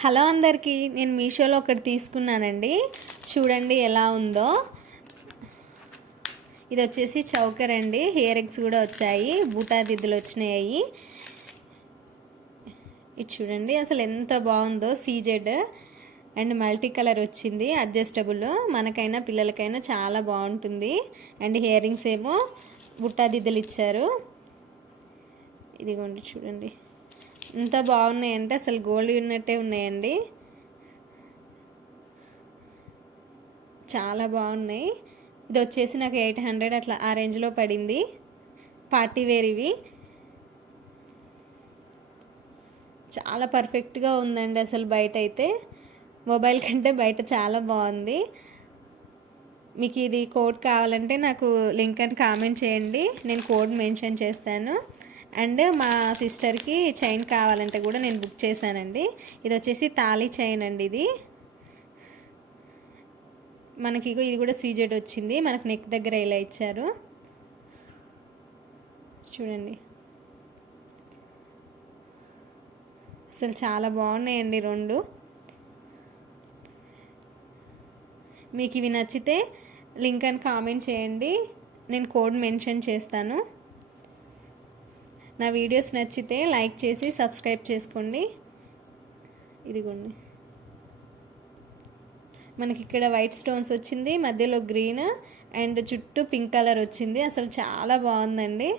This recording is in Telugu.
హలో అందరికీ, నేను మీషోలో ఒకటి తీసుకున్నానండి. చూడండి ఎలా ఉందో. ఇది వచ్చేసి చౌకర్ అండి. హెయిర్ ఎగ్స్ కూడా వచ్చాయి, బూటా దిద్దులు వచ్చినాయి. ఇది చూడండి అసలు ఎంత బాగుందో. సీజెడ్ అండ్ మల్టీ కలర్ వచ్చింది. అడ్జస్టబుల్, మనకైనా పిల్లలకైనా చాలా బాగుంటుంది. అండ్ ఇయర్ రింగ్స్ ఏమో బుట్టా దిద్దులు ఇచ్చారు. ఇదిగోండి చూడండి ఎంత బాగున్నాయంటే అసలు గోల్డ్ ఉన్నట్టే ఉన్నాయండి. చాలా బాగున్నాయి. ఇది వచ్చేసి నాకు 800 అట్లా ఆ రేంజ్లో పడింది. పార్టీ వేర్ ఇవి. చాలా పర్ఫెక్ట్గా ఉందండి. అసలు బయట అయితే మొబైల్ కంటే బయట చాలా బాగుంది. మీకు ఇది కోడ్ కావాలంటే నాకు లింక్ అని కామెంట్ చేయండి, నేను కోడ్ మెన్షన్ చేస్తాను. అండ్ మా సిస్టర్కి చైన్ కావాలంటే కూడా నేను బుక్ చేశానండి. ఇది వచ్చేసి తాళీ చైన్ అండి. ఇది మనకి ఇది కూడా సీజెడ్ వచ్చింది. మనకు నెక్ దగ్గర ఇలా ఇచ్చారు చూడండి. అసలు చాలా బాగున్నాయండి రెండు. మీకు ఇవి నచ్చితే లింక్ అని కామెంట్ చేయండి, నేను కోడ్ మెన్షన్ చేస్తాను. నా వీడియోస్ నచ్చితే లైక్ చేసి సబ్స్క్రైబ్ చేసుకోండి. ఇదిగోండి మనకి ఇక్కడ వైట్ స్టోన్స్ వచ్చింది, మధ్యలో గ్రీన్ అండ్ చుట్టూ పింక్ కలర్ వచ్చింది. అసలు చాలా బాగుందండి.